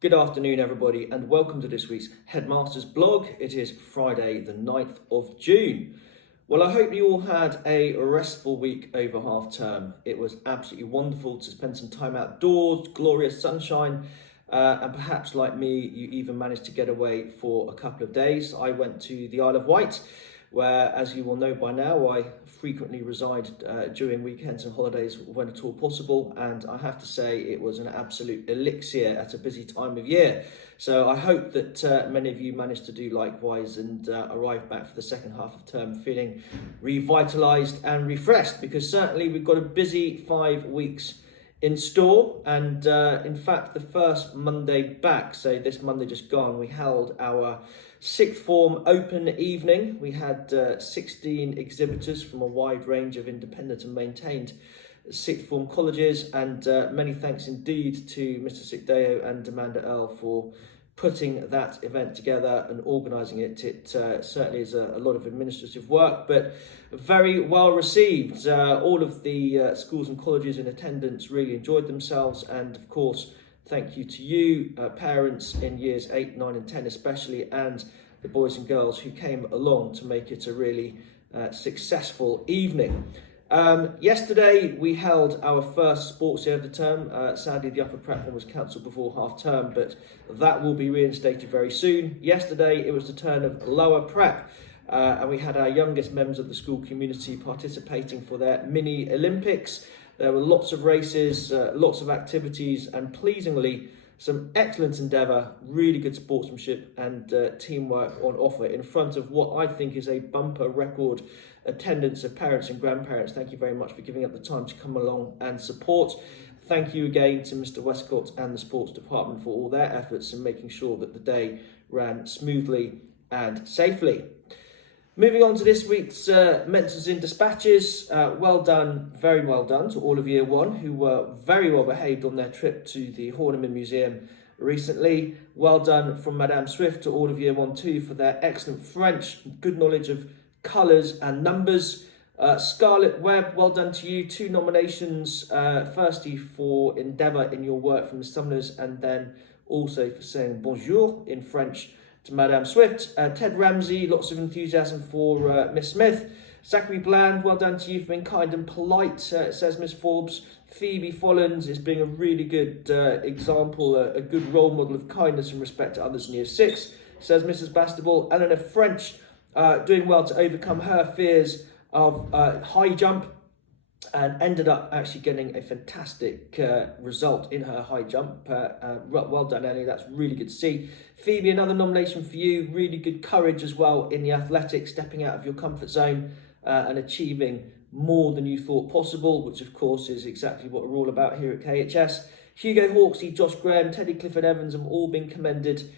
Good afternoon, everybody, and welcome to this week's Headmasters blog. It is Friday, the 9th of June. Well, I hope you all had a restful week over half term. It was absolutely wonderful to spend some time outdoors, glorious sunshine, and perhaps like me, you even managed to get away for a couple of days. I went to the Isle of Wight, where, as you will know by now, I frequently reside during weekends and holidays when at all possible, and I have to say it was an absolute elixir at a busy time of year. So I hope that many of you managed to do likewise and arrive back for the second half of term feeling revitalised and refreshed, because certainly we've got a busy 5 weeks in store, and in fact the first Monday back, so this Monday just gone, we held our sixth form open evening. We had 16 exhibitors from a wide range of independent and maintained sixth form colleges, and many thanks indeed to Mr. Sikdeo and Amanda Earl for putting that event together and organising it. It certainly is a lot of administrative work, but very well received. All of the schools and colleges in attendance really enjoyed themselves, and of course thank you to you, parents in years 8, 9 and 10 especially, and the boys and girls who came along to make it a really successful evening. Yesterday we held our first sports day of the term. Sadly the upper prep one was cancelled before half term, but that will be reinstated very soon. Yesterday it was the turn of lower prep, and we had our youngest members of the school community participating for their mini Olympics. There were lots of races, lots of activities, and pleasingly some excellent endeavour, really good sportsmanship and teamwork on offer in front of what I think is a bumper record attendance of parents and grandparents. Thank you very much for giving up the time to come along and support. Thank you again to Mr. Westcott and the sports department for all their efforts in making sure that the day ran smoothly and safely. Moving on to this week's Mentions in Dispatches. Well done, very well done to all of Year 1 who were very well behaved on their trip to the Horniman Museum recently. Well done from Madame Swift to all of Year 1-2 for their excellent French, good knowledge of colours and numbers. Scarlett Webb, well done to you. 2 nominations, firstly for endeavour in your work from the Summoners, and then also for saying bonjour in French to Madame Swift. Ted Ramsey, lots of enthusiasm for Miss Smith. Zachary Bland, well done to you for being kind and polite, says Miss Forbes. Phoebe Follins is being a really good example, a good role model of kindness and respect to others in Year 6, says Mrs. Bastable. Eleanor French, doing well to overcome her fears of high jump, and ended up actually getting a fantastic result in her high jump. Well done, Ellie, that's really good to see. Phoebe, another nomination for you. Really good courage as well in the athletics, stepping out of your comfort zone and achieving more than you thought possible, which of course is exactly what we're all about here at KHS. Hugo Hawksey, Josh Graham, Teddy Clifford Evans have all been commended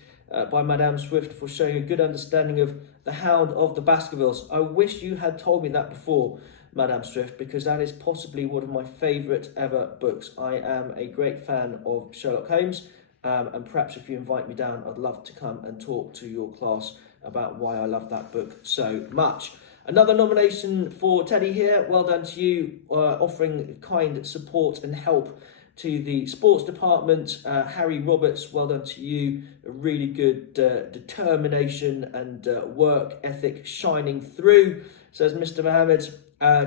by Madame Swift for showing a good understanding of the Hound of the Baskervilles. I wish you had told me that before, Madame Swift, because that is possibly one of my favourite ever books. I am a great fan of Sherlock Holmes, and perhaps if you invite me down, I'd love to come and talk to your class about why I love that book so much. Another nomination for Teddy here. Well done to you, offering kind support and help to the sports department. Harry Roberts, well done to you. A really good determination and work ethic shining through, says Mr. Mohammed.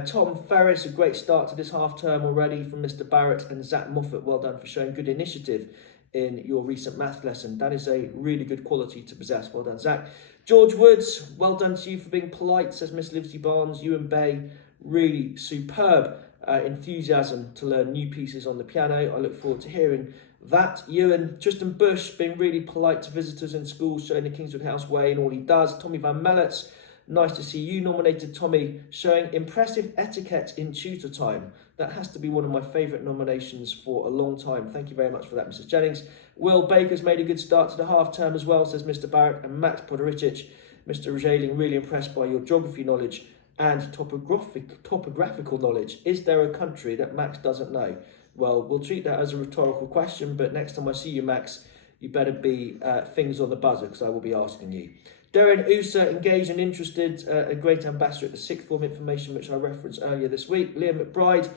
Tom Ferris, a great start to this half term already from Mr. Barrett. And Zach Moffat, well done for showing good initiative in your recent math lesson. That is a really good quality to possess. Well done, Zach. George Woods, well done to you for being polite, says Miss Liberty Barnes. Ewan Bay, really superb enthusiasm to learn new pieces on the piano. I look forward to hearing that. Ewan. Tristan Bush, being really polite to visitors in schools, showing the Kingswood House way and all he does. Tommy Van Mellets, nice to see you nominated, Tommy, showing impressive etiquette in tutor time. That has to be one of my favourite nominations for a long time. Thank you very much for that, Mrs. Jennings. Will Baker's made a good start to the half term as well, says Mr. Barrett. And Max Podoricic, Mr. Rajaling, really impressed by your geography knowledge and topographical knowledge. Is there a country that Max doesn't know? Well, we'll treat that as a rhetorical question, but next time I see you, Max, you better be fingers on the buzzer, because I will be asking you. Darren Usa, engaged and interested, a great ambassador at the sixth form information, which I referenced earlier this week. Liam McBride,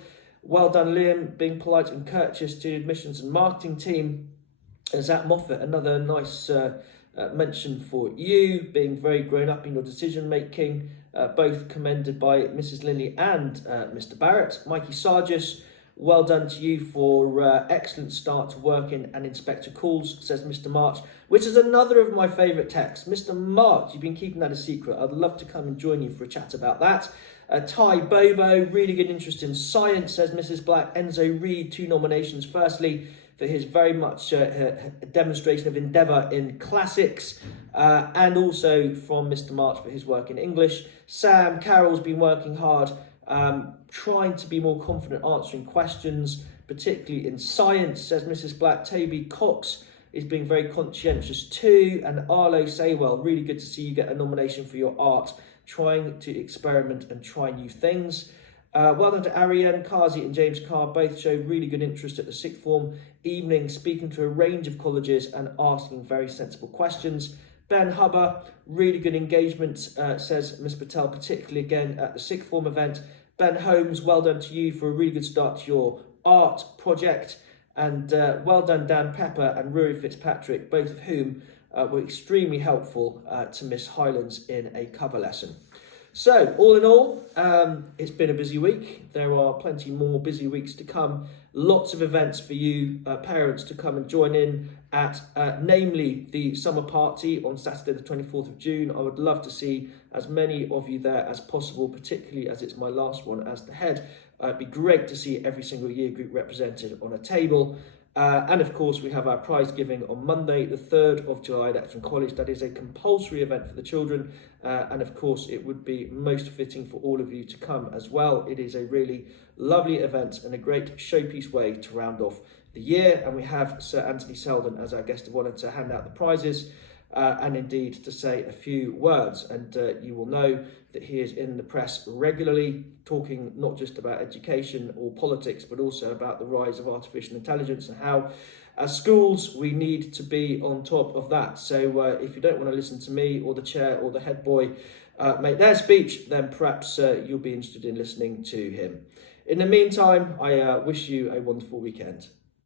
well done, Liam, being polite and courteous to the admissions and marketing team. And Zach Moffat, another nice mention for you, being very grown up in your decision making, both commended by Mrs. Linley and Mr. Barrett. Mikey Sargis, well done to you for excellent start to working and Inspector Calls, says Mr. March, which is another of my favourite texts. Mr. March, you've been keeping that a secret. I'd love to come and join you for a chat about that. Ty Bobo, really good interest in science, says Mrs. Black. Enzo Reed, 2 nominations. Firstly, for his very much demonstration of endeavour in classics, and also from Mr. March for his work in English. Sam Carroll's been working hard, trying to be more confident answering questions, particularly in science, says Mrs. Black. Toby Cox is being very conscientious too, and Arlo Saywell, really good to see you get a nomination for your art, trying to experiment and try new things. Well done to Ariane, Kazi and James Carr, both showed really good interest at the sixth form evening, speaking to a range of colleges and asking very sensible questions. Ben Hubber, really good engagement, says Ms Patel, particularly again at the sixth form event. Ben Holmes, well done to you for a really good start to your art project. And well done Dan Pepper and Rory Fitzpatrick, both of whom were extremely helpful to Miss Highlands in a cover lesson. So, all in all, it's been a busy week. There are plenty more busy weeks to come. Lots of events for you parents to come and join in at, namely the summer party on Saturday the 24th of June. I would love to see as many of you there as possible, particularly as it's my last one as the head. It'd be great to see every single year group represented on a table. And of course, we have our prize giving on Monday, the 3rd of July at Acton College. That is a compulsory event for the children. And of course, it would be most fitting for all of you to come as well. It is a really lovely event and a great showpiece way to round off the year. And we have Sir Anthony Selden as our guest of honour to hand out the prizes and indeed to say a few words. And you will know that he is in the press regularly, talking not just about education or politics, but also about the rise of artificial intelligence and how, as schools, we need to be on top of that. So if you don't want to listen to me or the chair or the head boy make their speech, then perhaps you'll be interested in listening to him. In the meantime, I wish you a wonderful weekend.